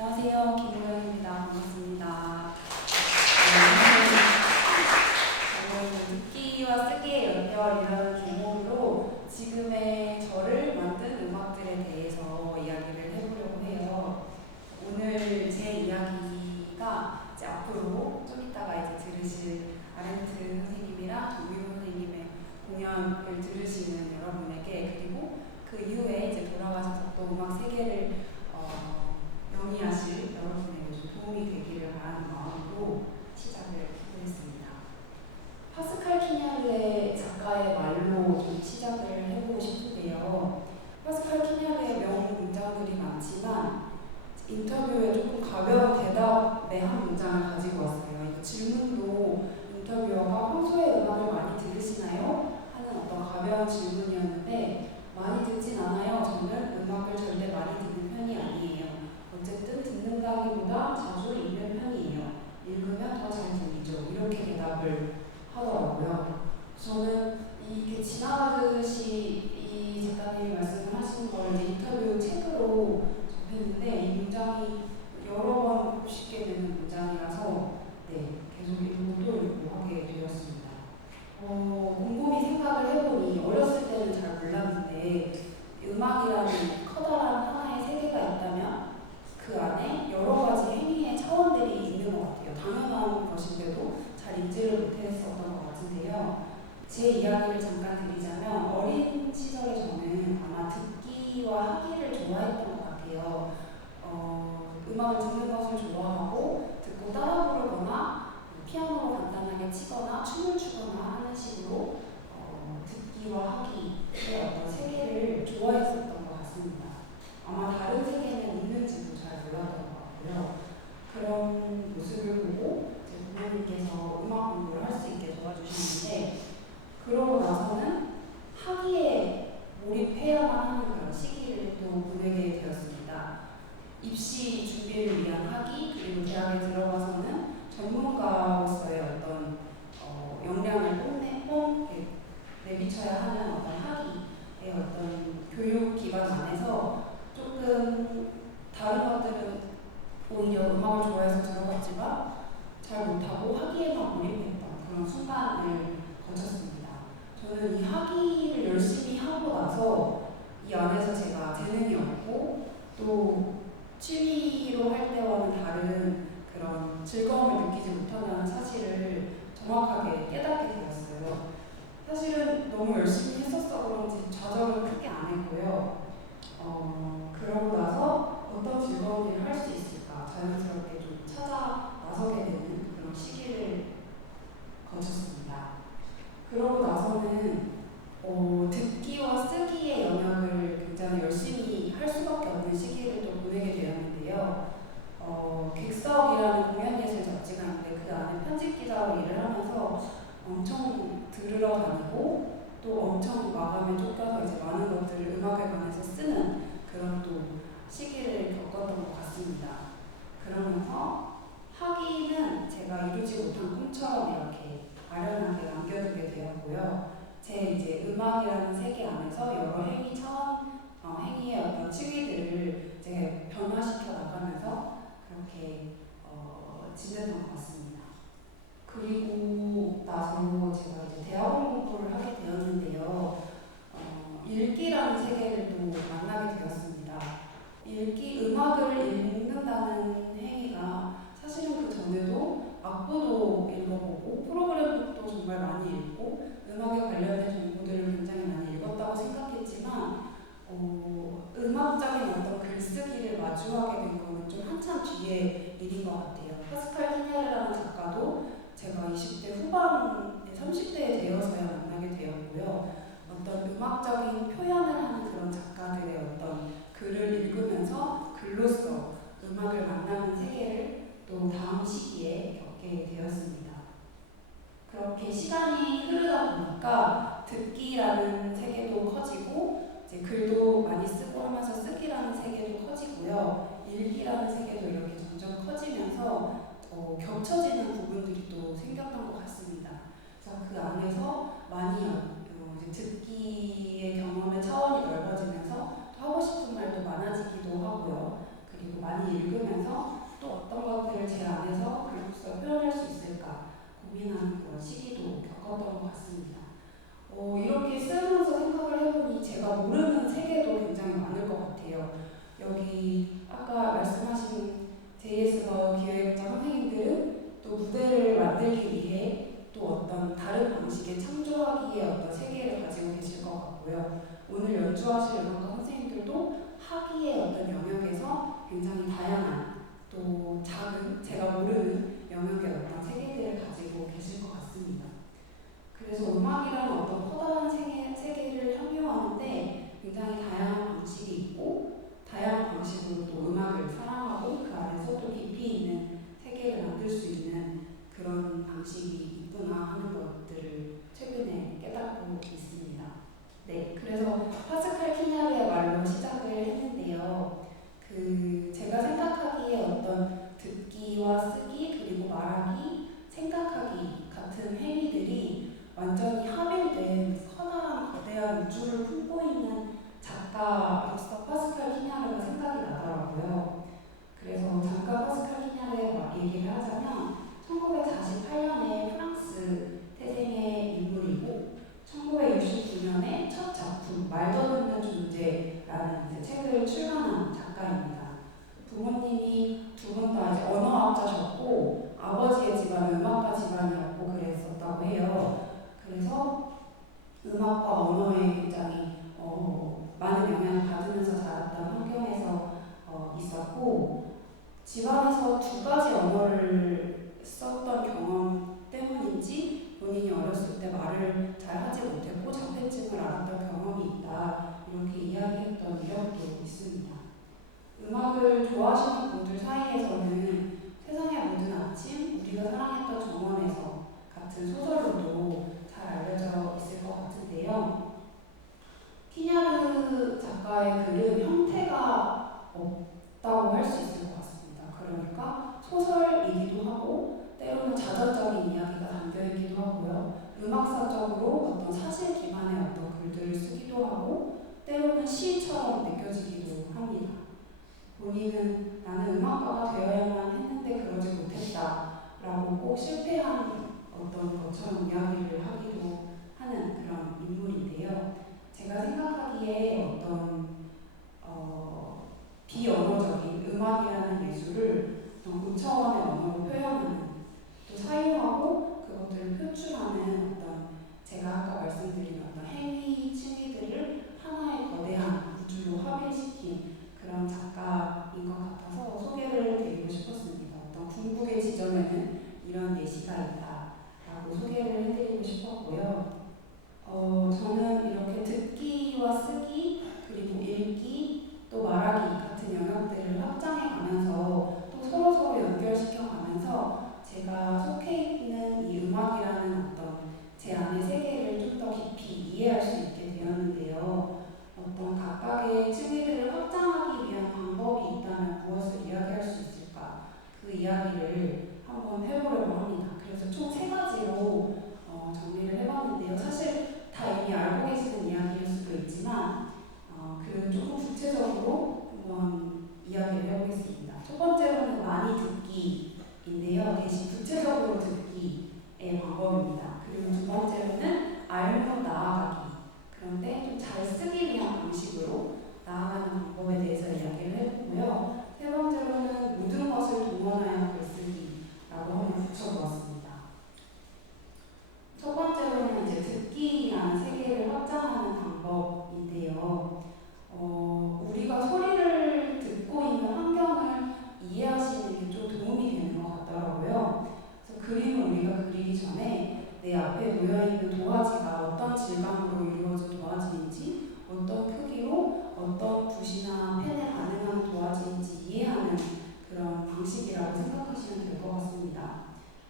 안녕하세요. 김우영입니다. 반갑습니다. 오늘 듣기와 쓰기의 연결이라는 제목으로 지금의 저를 만든 음악들에 대해서 이야기를 해보려고 해요. 오늘 제 이야기가 이제 앞으로 좀 이따가 이제 들으실 아렌트 선생님이랑 정민호 선생님의 공연을 들으시는 여러분에게, 그리고 그 이후에 이제 돌아가셔서 또 음악 세계를 영위하실 여러분에게 좀 도움이 되기를 바라는 마음으로 시작을 해보겠습니다. 파스칼 키냐르의 작가의 말로 좀 시작을 해보고 싶은데요. 파스칼 키냐르의 명문장들이 많지만 인터뷰에 조금 가벼운 대답의 한 문장을 가지고 왔어요. 이 질문도 인터뷰어가 평소에 음악을 많이 들으시나요? 하는 어떤 가벼운 질문이었는데, 많이 듣진 않아요. 저는 음악을 절대 많이 듣는 편이 아니에요. 어쨌든 듣는다기보다 자주 읽는 편이에요. 읽으면 더 잘 들리죠. 이렇게 대답을 하더라고요. 저는 이게 지나가듯이 이 작가님이 말씀을 하신 걸 이제 인터뷰 책으로 접했는데, 이 문장이 여러 번 곱씹게 되는 문장이라서 계속 읽고 또 읽고 하게 되었습니다. 곰곰이 생각을 해보니 어렸을 때는 잘 몰랐는데 음악이라는 커다란 하나의 세계가 있다면 그 안에 여러 가지 행위의 차원들이 있는 것 같아요. 당연한 것인데도 잘 인지를 못했었던 것 같은데요. 제 이야기를 잠깐 드리자면, 어린 시절에 저는 아마 듣기와 하기를 좋아했던 것 같아요. 음악을 듣는 것을 좋아하고 듣고 따라 부르거나 피아노로 간단하게 치거나 춤을 추거나 하는 식으로 듣기와 하기의 어떤 세계를 좋아했었던 것 같습니다. 아마 다른 세계는 있는지도 잘 몰랐던 것 같고요. 그런 모습을 보고 제 부모님께서 음악 공부를 할 수 있게 도와주셨는데, 그러고 나서는 하기에 몰입해야만 하는 그런 시기를 또 보내게 되었습니다. 입시 준비를 위한 하기, 그리고 대학에 들어가서는 전문가로서의 어떤 역량을 내비쳐야 하는 어떤 하기의 어떤 교육 기관 안에서 조금 다른 것들은 오히려 음악을 좋아해서 들어갔지만 잘 못하고 하기에만 몰입했던 그런 순간을 거쳤습니다. 저는 이 하기를 열심히 하고 나서 이 안에서 제가 재능이 없고 또 취미로 할 때와는 다른 그런 즐거움을 느끼지 못한다는 사실을 정확하게 깨닫게 되었어요. 사실은 너무 열심히 했었어 그런지 좌절은 크게 안 했고요. 그러고 나서 어떤 즐거운 일을 할 수 있을까 자연스럽게 좀 찾아 나서게 되는 그런 시기를 거쳤습니다. 그러고 나서는 듣기와 쓰기의 영역을 굉장히 열심히 할 수밖에 없는 시기를 또 보내게 되었는데요. 객석이라는 공연예술 잡지가 있는데 그 안에 편집기자로 일을 하면서 엄청 들으러 다니고 또 엄청 마감에 쫓겨서 이제 많은 것들을 음악에 관해서 쓰는 그런 또 시기를 겪었던 것 같습니다. 그러면서 하기는 제가 이루지 못한 꿈처럼 이렇게 아련하게 남겨두게 되었고요. 제 이제 음악이라는 세계 안에서 여러 행위 차원, 행위의 어떤 층위들을 이제 변화시켜 나가면서 그렇게 지냈던 것 같습니다. 그리고 나서 제가 이제 대학원 공부를 하게 되었는데요. 읽기라는 세계를 또 만나게 되었습니다. 음악을 읽는다는 행위가 사실은 그 전에도 악보도 읽어보고 프로그램북도 정말 많이 읽고 음악에 관련된 정보들을 굉장히 많이 읽었다고 생각했지만 음악적인 어떤 글쓰기를 마주하게 된 거는 좀 한참 뒤의 일인 것 같아요. 파스칼 키냐르라는 작가도 제가 20대 후반에 30대에 되어서야 만나게 되었고요. 어떤 음악적인 표현을 하는 그런 작가들의 어떤 글을 읽으면서 글로써 음악을 만나는 세계를 또 다음 시기에 겪게 되었습니다. 그렇게 시간이 흐르다 보니까 듣기라는 세계도 커지고 이제 글도 많이 쓰고 하면서 쓰기라는 세계도 커지고요. 읽기라는 세계도 이렇게 점점 커지면서 겹쳐지는 부분들이 또 생겼던 것 같습니다. 그래서 그 안에서 많이 이제 듣기의 경험의 차원이 넓어지면서 또 하고 싶은 말도 많아지기도 하고요. 그리고 많이 읽으면서 고민하는 그런 시기도 겪었던 것 같습니다. 이렇게 쓰면서 생각을 해보니 제가 모르는 세계도 굉장히 많을 것 같아요. 여기 아까 말씀하신 JS버 기획자 선생님들은 또 무대를 만들기 위해 또 어떤 다른 방식의 창조하기에 어떤 세계를 가지고 계실 것 같고요. 오늘 연주하실 음악가 선생님들도 하기의 어떤 영역에서 굉장히 다양한 또 작은 제가 모르는 영역의 어떤 세계들을 가지고 계실 것 같습니다. 그래서 음악이라는 어떤 커다란 세계를 향유하는데 굉장히 다양한 방식이 있고 다양한 방식으로 또 음악을 사랑하고 그 안에서 또 깊이 있는 세계를 만들 수 있는 그런 방식이 있구나 하는 것들을 최근에 깨닫고 있습니다. 네, 그래서 파스칼 키냐르의 말로 시작을 했는데요. 제가 생각하기에 어떤 듣기와 쓰기 그리고 말하기, 생각하기 같은 행위들이 완전히 합일된 커다란 거대한 우주를 품고 있는 작가로서 파스칼 키냐르가 생각이 나더라고요. 그래서 잠깐 파스칼 키냐르의 얘기를 하자면 1948년에 프랑스 태생의 인물이고 1969년에 첫 작품 말도 안 되는 존재라는 책을 출간한 작가입니다. 부모님이 두 분 다 이제 언어학자셨고 아버지의 집안은 음악가 집안이었고 그랬었다고 해요. 그래서 음악과 언어에 굉장히 많은 영향을 받으면서 자랐던 환경에서 있었고 집안에서 두 가지 언어를 썼던 경험 때문인지 본인이 어렸을 때 말을 잘 하지 못했고 자폐증을 앓았던 경험이 있다 이렇게 이야기했던 이력도 있습니다. 음악을 좋아하시는 분들 사이에서는 세상의 모든 아침, 우리가 사랑했던 정원에서 같은 소설로도 잘 알려져 있을 것 같은데요. 키냐르 작가의 글은 형태가 없다고 할 수 있을 것 같습니다. 그러니까 소설이기도 하고 때로는 자전적인 이야기가 담겨있기도 하고요. 음악사적으로 어떤 사실 기반의 어떤 글들을 쓰기도 하고 때로는 시처럼 느껴지기도 합니다. 본인은 나는 음악가가 되어야만 했는데 그러지 못했다 라고 꼭 실패한 어떤 것처럼 이야기를 하기도 하는 그런 인물인데요. 제가 생각하기에 어떤 비언어적인 음악이라는 예술을 어떤 고차원의 언어로 표현하는 또 사유하고 그것들을 표출하는 어떤 제가 아까 말씀드린 어떤 행위, 층위들을 하나의 거대한 우주로 합일시킨 그런 작가인 것 같아서 소개를 드리고 싶었습니다. 어떤 궁극의 지점에는 이런 예시가 있다라고 소개를 해드리고 싶었고요. 저는 이렇게 듣기와 쓰기 그리고 읽기 또 말하기 같은 영역들을 확장해 가면서 또 서로 연결시켜 가면서 제가 속해 있는 이 음악이라는 어떤 제 안의 세계를 좀 더 깊이 이해할 수 있게 되었는데요. 어떤 각각의 층위들을 확장하기 위한 방법이 있다면 무엇을 이야기할 수 있을까? 그 이야기를 한번 해보려고 합니다. 그래서 총 3가지로 정리를 해봤는데요. 사실 다 이미 알고 계시는 이야기일 수도 있지만 그 조금 구체적으로 한번 이야기를 해보겠습니다. 첫 번째로는 많이 듣기인데요. 대신 구체적으로 듣기의 방법입니다. 그리고 두 번째로는 알고 나아가기. 그런데 좀 잘 쓰기 위한 방식으로 나아가는 방법에 대해서 이야기를 해보고요. 세 번째로는 모든 것을 동원하여 글쓰기라고 한번 붙여보았습니다. 첫 번째로는 이제 듣기라는 세계를 확장하는 방법인데요. 우리가 소리를 듣고 있는 환경을 이해하시는 게 좀 도움이 되는 것 같더라고요. 그래서 그림을 우리가 그리기 전에 내 앞에 놓여있는 도화지가 어떤 질감으로 이루어진 도화지인지 어떤 크기로 어떤 붓이나 펜에 가능한 도화지인지 이해하는 그런 방식이라고 생각하시면 될 것 같습니다.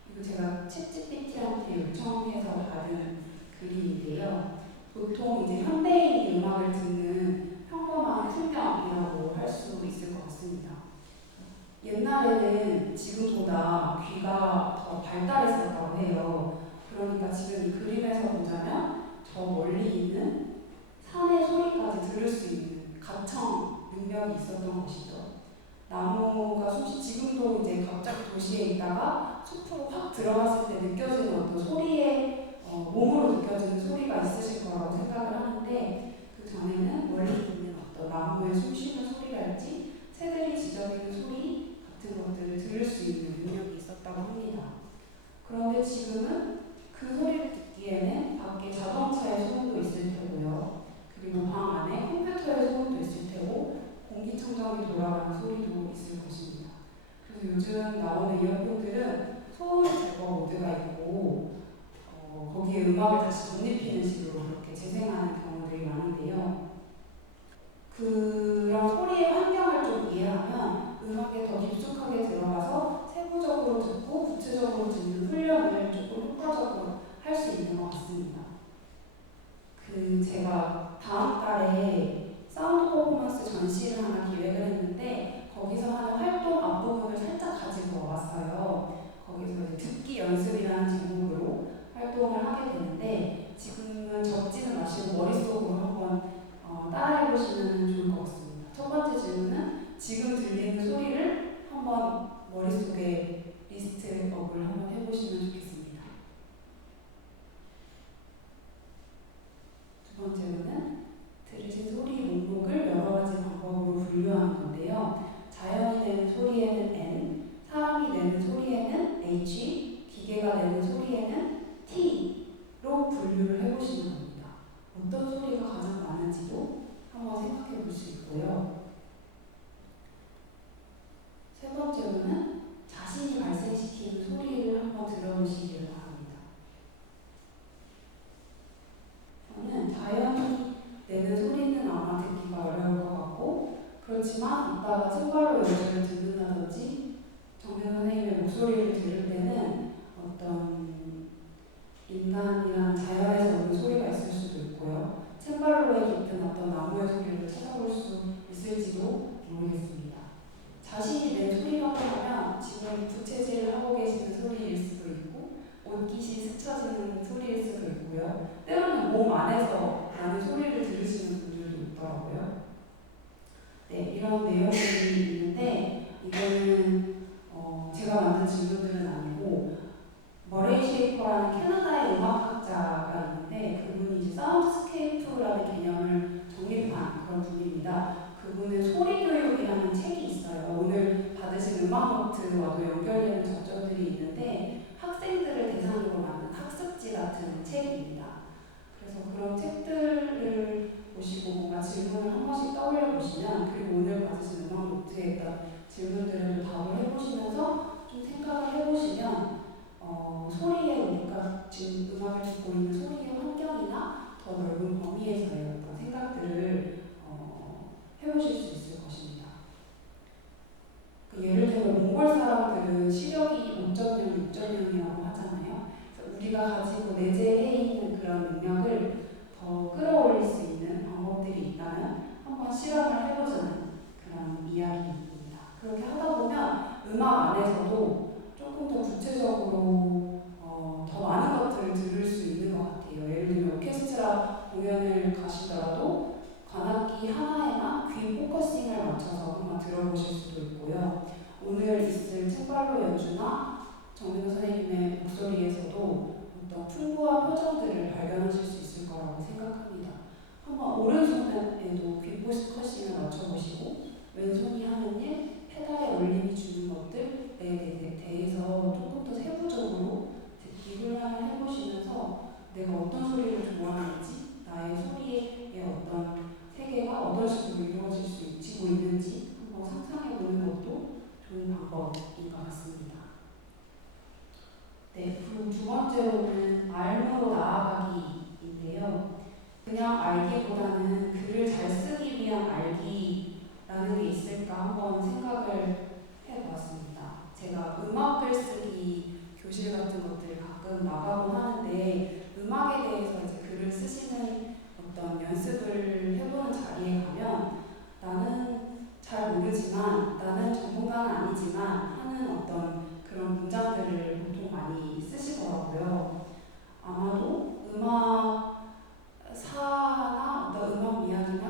그리고 제가 챗GPT한테 요청해서 받은 그림인데요. 보통 이제 현대인이 음악을 듣는 평범한 풍경이라고 할 수 있을 것 같습니다. 옛날에는 지금보다 귀가 더 발달했었다고 해요. 그러니까 지금 이 그림에서 보자면 저 멀리 있는 산의 소리까지 들을 수 있는 가청 능력이 있었던 것이죠. 나무가 지금도 이제 갑자기 도시에 있다가 숲으로 확 들어갔을 때 느껴지는 어떤 소리의 몸으로 느껴지는 소리가 있으실 거라고 생각을 하는데 그 전에는 멀리 있는 어떤 나무의 숨쉬는 소리랄지 새들이 지저귀는 소리 같은 것들을 들을 수 있는 능력이 있었다고 합니다. 그런데 지금은 그 소리를 듣기에는 밖에 자동차의 소음도 있을 테고요. 그리고 방 안에 컴퓨터의 소음도 있을 테고 공기청정기 돌아가는 소리도 있을 것입니다. 그래서 요즘 나오는 이어폰들은 소음 제거 모드가 있고 거기에 음악을 다시 덧입히는 식으로 그렇게 재생하는 경우들이 많은데요. 그런 소리의 환경을 좀 이해하면 음악에 더 깊숙하게 들어가서 세부적으로 듣고 구체적으로 듣는 훈련을 조금 효과적으로 할 수 있는 것 같습니다. 제가 다음 달에 사운드 퍼포먼스 전시를 하나 기획을 했는데 거기서 하는 활동 앞부분을 살짝 가지고 와봤어요. 거기서 듣기 연습이라는 제목으로 활동을 하게 되는데 지금은 적지는 마시고 머릿속으로 한번 따라해보시면 좋을 것 같습니다. 첫 번째 질문은 지금 들리는 소리를 한번 머릿속에 리스트업을 한번 해보시면 좋겠습니다. 두 번째로는 들으신 소리 목록을 여러 가지 방법으로 분류하는 건데요. 자연이 내는 소리에는 N, 사람이 내는 소리에는 H, 기계가 내는 소리에는 T로 분류를 해보시는 겁니다. 어떤 소리가 가장 많은지도 한번 생각해 볼 수 있고요. 세 번째로는 자신이 발생시키는 소리를 한번 들어보시기를 바랍니다. 저는 자연이 내는 소리는 아마 듣기가 어려울 것 같고 그렇지만 이따가 층발로 연주를 듣는다든지 정면 선생님의 목소리를 들을 때는 어떤 인간이란 자연에서 오는 소리가 있을 수도 있고요. 층발로에 깃든 어떤 나무의 소리를 찾아볼 수 있을지도 모르겠습니다. 자신이 낸 소리라고 하면 지금 부채질을 하고 계시는 소리일 수도 있고 옷깃이 스쳐지는 소리일 수도 있고요. 때로는 몸 안에서 나는 소리를 들으시는 분들도 있더라고요. 네, 이런 내용들이 있는데 이거는 제가 만든 질문들은 아니고 머레이 쉐이퍼라는 캐나다의 음악학자가 있는데 그분이 이제 사운드스케이프라는 개념을 정립한 그런 분입니다. 그분은 소리교육이라는 책이 있어요. 오늘 받으신 음악노트와도 연결되는 저점들이 있는데 학생들을 대상으로 만든 학습지 같은 책입니다. 그래서 그런 책들을 보시고 뭔가 질문을 한 번씩 떠올려 보시면 그리고 오늘 받으신 음악노트에 있던 질문들을 답을 해보시면서 좀 생각을 해보시면 소리의 우리가 지금 음악을 듣고 있는 소리의 환경이나 더 넓은 범위에서의 어떤 생각들을 해보실 수 있을 것입니다. 예를 들면 몽골 사람들은 시력이 5.0, 6.0이라고 하잖아요. 그래서 우리가 가지고 내재해 있는 그런 능력을 더 끌어올릴 수 있는 방법들이 있다면 한번 실험을 해보자는 그런 이야기입니다. 그렇게 하다 보면 음악 안에서도 조금 더 구체적으로 더 많은 것들을 들을 수 있는 것 같아요. 예를 들면 오케스트라 공연을 가시더라도 관악기 하나에만 귀 포커싱을 맞춰서 한번 들어보실 수도 있고요. 오늘 있을 책발로 연주나 정민호 선생님의 목소리에서도 어떤 풍부한 표정들을 발견하실 수 있을 거라고 생각합니다. 한번 오른손에도 귀 포커싱을 맞춰보시고 왼손이 하는 일, 페달에 울림이 주는 것들에 대해서 조금 더 세부적으로 듣기 훈련을 해보시면서 내가 어떤 소리를 좋아하는지, 나의 소리의 어떤 세계가 어떤 식으로 이루어질 수 있는지 한번 상상해보는 것도 좋은 방법인 것 같습니다. 네, 그리고 두 번째로는 알므로 나아가기인데요. 그냥 알기보다는 글을 잘 쓰기 위한 알기라는 게 있을까 한번 생각을 해보았습니다. 제가 음악 글쓰기 교실 같은 것들을 가끔 나가곤 하는데 음악에 대해서 이제 글을 쓰시는 어떤 연습을 해보는 자리에 가면 나는 잘 모르지만 나는 전문가는 아니지만 하는 어떤 그런 문장들을 보통 많이 쓰시더라고요. 아마도 음악 사나 어떤 음악 이야기나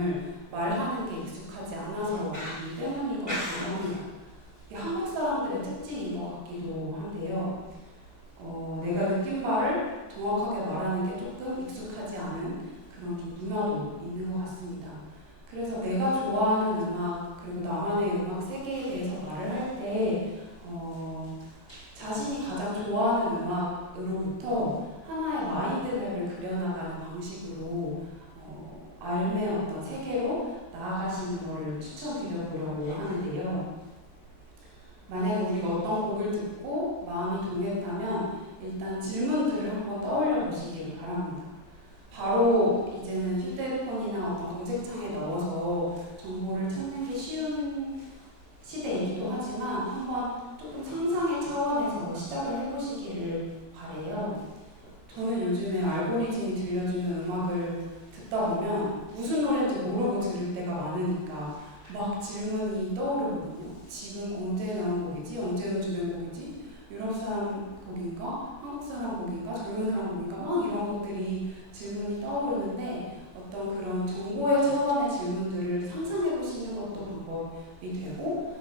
감정을 말하는 게 익숙하지 않아서 그렇기 때문인 것 같기도 합니다. 이게 한국 사람들의 특징인 것 같기도 한데요. 내가 느낀 바를 정확하게 말하는 게 조금 익숙하지 않은 그런 좀 문화도 있는 것 같습니다. 그래서 내가 좋아하는 음악 그리고 나만의 음악 세계에 대해서 말을 할 때 자신이 가장 좋아하는 음악으로부터 하나의 마인드맵을 그려나가는 방식으로 삶의 어떤 세계로 나아가시는 것을 추천드려보려고 하는데요. 만약에 우리가 어떤 곡을 듣고 마음이 동했다면 일단 질문들을 한번 떠올려 보시기 바랍니다. 바로 이제는 휴대폰이나 어떤 검색창에 넣어서 정보를 찾는 게 쉬운 시대이기도 하지만 한번 조금 상상의 차원에서 시작을 해보시기를 바래요. 저는 요즘에 알고리즘이 들려주는 음악을 듣다 보면 무슨 노래인지 모르고 들을 때가 많으니까 막 질문이 떠오르거든요. 지금 언제 나온 곡이지? 언제 연주된 곡이지? 유럽 사람 곡인가? 한국 사람 곡인가? 젊은 사람 곡인가? 막 이런 것들이 질문이 떠오르는데 어떤 그런 정보의 차원의 질문들을 상상해 보시는 것도 방법이 되고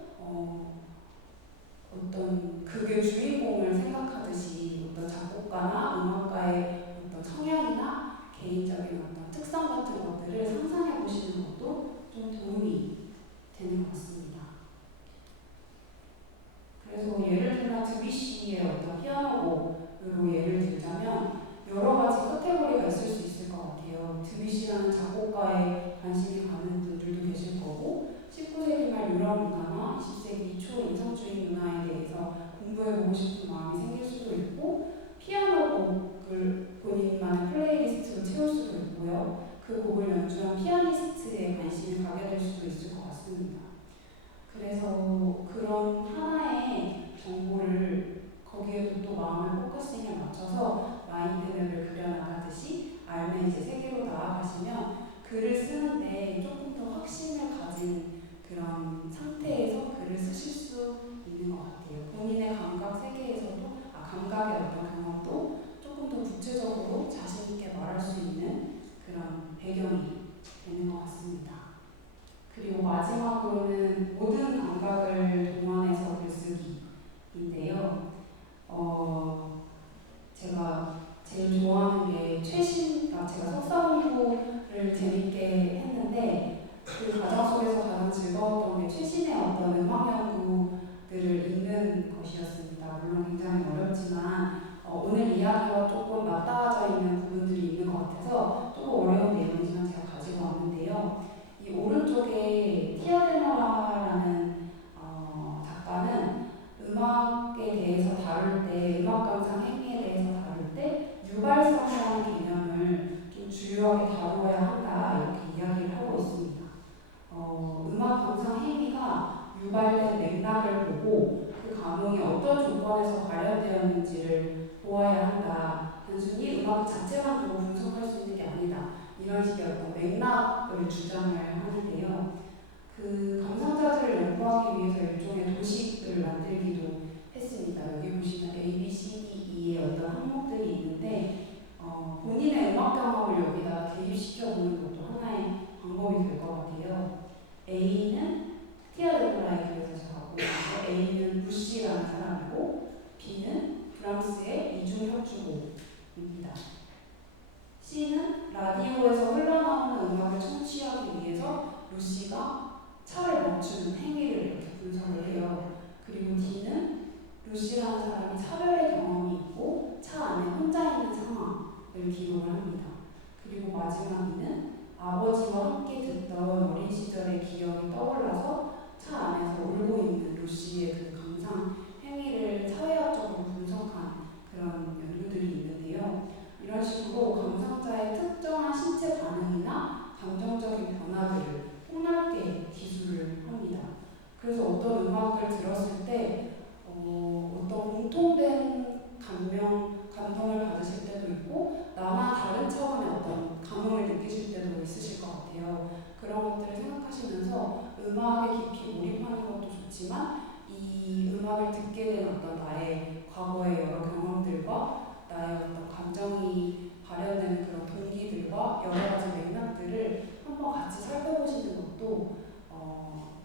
어떤 극의 주인공을 생각하듯이 어떤 작곡가나 음악가의 어떤 성향이나 개인적인 어떤 특성 같은 것들을 상상해 보시는 것도 좀 도움이 되는 것 같습니다. 그래서 예를 들면 드뷔시의 어떤 피아노곡으로 예를 들자면 여러 가지 카테고리가 있을 수 있을 것 같아요. 드뷔시라는 작곡가에 관심이 가는 분들도 계실 거고 19세기 말 유럽 문화나 20세기 초 인상주의 문화에 대해서 공부해보고 싶은 마음이 생길 수도 있고 피아노곡을 본인만의 플레이리스트로 채울 수도 있고요. 그 곡을 연주한 피아니스트에 관심이 가게 될 수도 있을 것 같습니다. 그래서 그런 하나의 정보를 거기에도 또 마음의 포커싱에 맞춰서 마인드맵을 그려나가듯이 삶의 이제 세계로 나아가시면 글을 쓰는데 조금 더 확신을 가진 그런 상태에서 글을 쓰실 수 있는 것 같아요. 본인의 감각 세계에서도 감각의 어떤 경험도 조금 더 구체적으로 자신 있게 말할 수 있는 그런 배경이 되는 것 같습니다. 그리고 마지막으로는 모든 감각을 동원해서 글쓰기인데요. 제가 제일 좋아하는 게 제가 석사 공부를 재밌게 했는데 그 과정 속에서 가장 즐거웠던 게 최신의 어떤 음악 연구들을 읽는 것이었습니다. 물론 굉장히 어렵지만 오늘 이야기와 조금 맞닿아져 있는 부분들이 있는 것 같아서 조금 어려운 내용이지만 제가 가지고 왔는데요. 이 오른쪽에 티아데너라는 작가는 음악에 대해서 다룰 때, 음악 감상 행위에 대해서 다룰 때 유발성이라는 개념을 좀 주요하게 다루어야 한다 이렇게 이야기를 하고 있습니다. 음악 감상 행위가 유발된 맥락을 보고 그 감흥이 어떤 조건에서 발현되었는지를 보아야 한다. 단순히 음악 자체만 두고 분석할 수 있는 게 아니다. 이런 식의 어떤 맥락을 주장을 하는데요. 그 감상자들을 연구하기 위해서 일종의 도식을 만들기도 했습니다. 여기 보시면 A, B, C, D, E의 어떤 항목들이 있는데 본인의 음악 경험을 여기다 대입시켜보는 것도 하나의 방법이 될 것 같아요. A는 티아데노라의 교에서 작곡 A는 루시라는 사람이고 B는 프랑스의 이중협주곡입니다. C는 라디오에서 흘러나오는 음악을 청취하기 위해서 루시가 차를 멈추는 행위를 이렇게 분석을 해요. 그리고 D는 루시라는 사람이 차별의 경험이 있고 차 안에 혼자 있는 상황을 기록을 합니다. 그리고 마지막 E는 아버지와 함께 듣던 어린 시절의 기억이 떠올라서 차 안에서 울고 있는 루시의 그 감상 행위를 사회학적으로 분석한 그런 연구들이 있는데요. 이런 식으로 감상자의 특정한 신체 반응이나 감정적인 변화들을 폭넓게 기술을 합니다. 그래서 어떤 음악을 들었을 때 어떤 공통된 감동을 받으실 때도 있고 나만 다른 차원의 어떤 감흥을 느끼실 때도 있으실 것 같아요. 그런 것들을 생각하시면서 음악에 깊이 몰입하는 것도 좋지만 이 음악을 듣게 된 어떤 나의 과거의 여러 경험들과 나의 어떤 감정이 발현되는 그런 동기들과 여러 가지 맥락들을 한번 한번 같이 살펴보시는 것도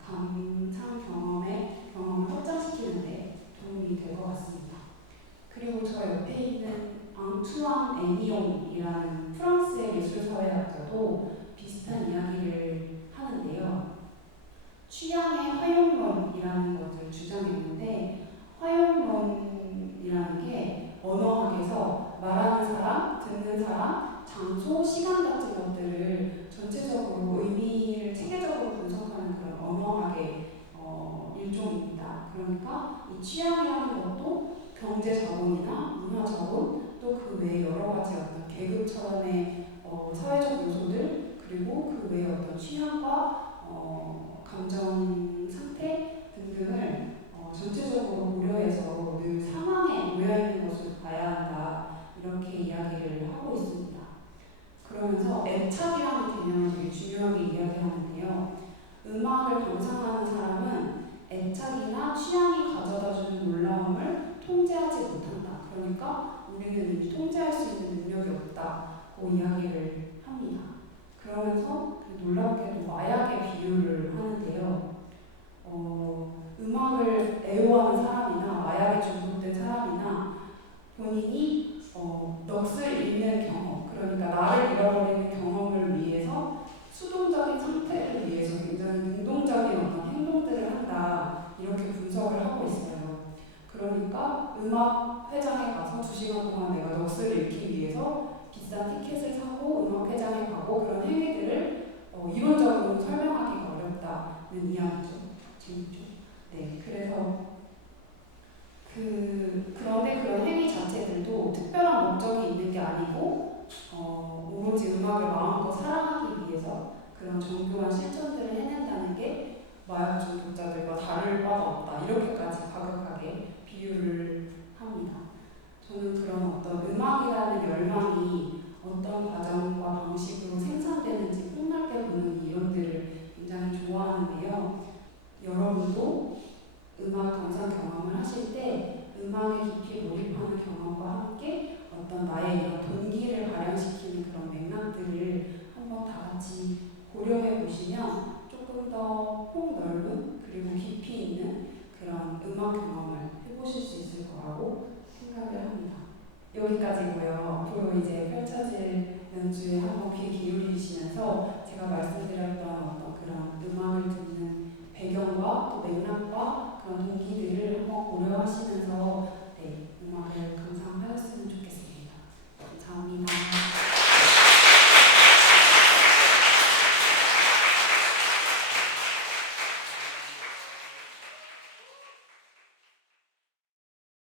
감상 경험을 확장시키는데 도움이 될 것 같습니다. 그리고 저 옆에 있는 앙투안 애니옹이라는 프랑스의 예술사회학자도 비슷한 이야기를 하는데요. 취향의 화용론이라는 것을 주장했는데, 화용론이라는 게 언어학에서 말하는 사람, 듣는 사람, 장소, 시간 같은 것들을 전체적으로 의미를 체계적으로 분석하는 그런 언어학의 일종입니다. 그러니까 이 취향이라는 것도 경제 자본이나 문화 자본, 또 그 외에 여러 가지 어떤 계급 차원의 사회적 요소들, 그리고 그 외에 어떤 취향과 감정 상태 등등을 전체적으로 고려해서 늘 상황에 놓여있는 것을 봐야 한다, 이렇게 이야기를 하고 있습니다. 그러면서 애착이라는 개념을 되게 중요하게 이야기하는데요. 음악을 감상하는 사람은 애착이나 취향이 가져다주는 놀라움을 통제하지 못한다. 그러니까 우리는 이미 통제할 수 있는 능력이 없다고 이야기를 합니다. 그러면서 놀랍게도 마약에 비유를 하는데요. 음악을 애호하는 사람이나 마약에 중독된 사람이나 본인이 넋을 잃는 경험, 그러니까 나를 잃어버리는 경험을 위해서 수동적인 상태를 위해서 굉장히 능동적인 어떤 행동들을 한다, 이렇게 분석을 하고 있어요. 그러니까 음악 회장에 가서 2시간 동안 내가 넋을 잃기 위해서 비싼 티켓을 사고 음악 회장에 가고, 그런 행위들을 이론적으로 설명하기가 어렵다는 이야기죠. 재밌죠? 네, 그래서 그런데 그런 행위 자체들도 특별한 목적이 있는 게 아니고 오로지 음악을 마음껏 사랑하기 위해서 그런 정교한 실천들을 해낸다는 게 마약 중독자들과 다를 바가 없다, 이렇게까지 과격하게 비유를 합니다. 저는 그런 어떤 음악이라는 열망이 어떤 과정과 방식으로 생산되는지 폭넓게 보는 이론들을 굉장히 좋아하는데요. 여러분도 음악 감상 경험을 하실 때 음악에 깊이 몰입하는 경험과 함께 어떤 나의 이런 동기를 발현시키는 그런 맥락들을 한번 다 같이 고려해 보시면 조금 더 폭넓은 그리고 깊이 있는 그런 음악 경험을 해보실 수 있을 거라고 생각을 합니다. 여기까지고요. 앞으로 이제 펼쳐질 연주에 한번 귀 기울이시면서 제가 말씀드렸던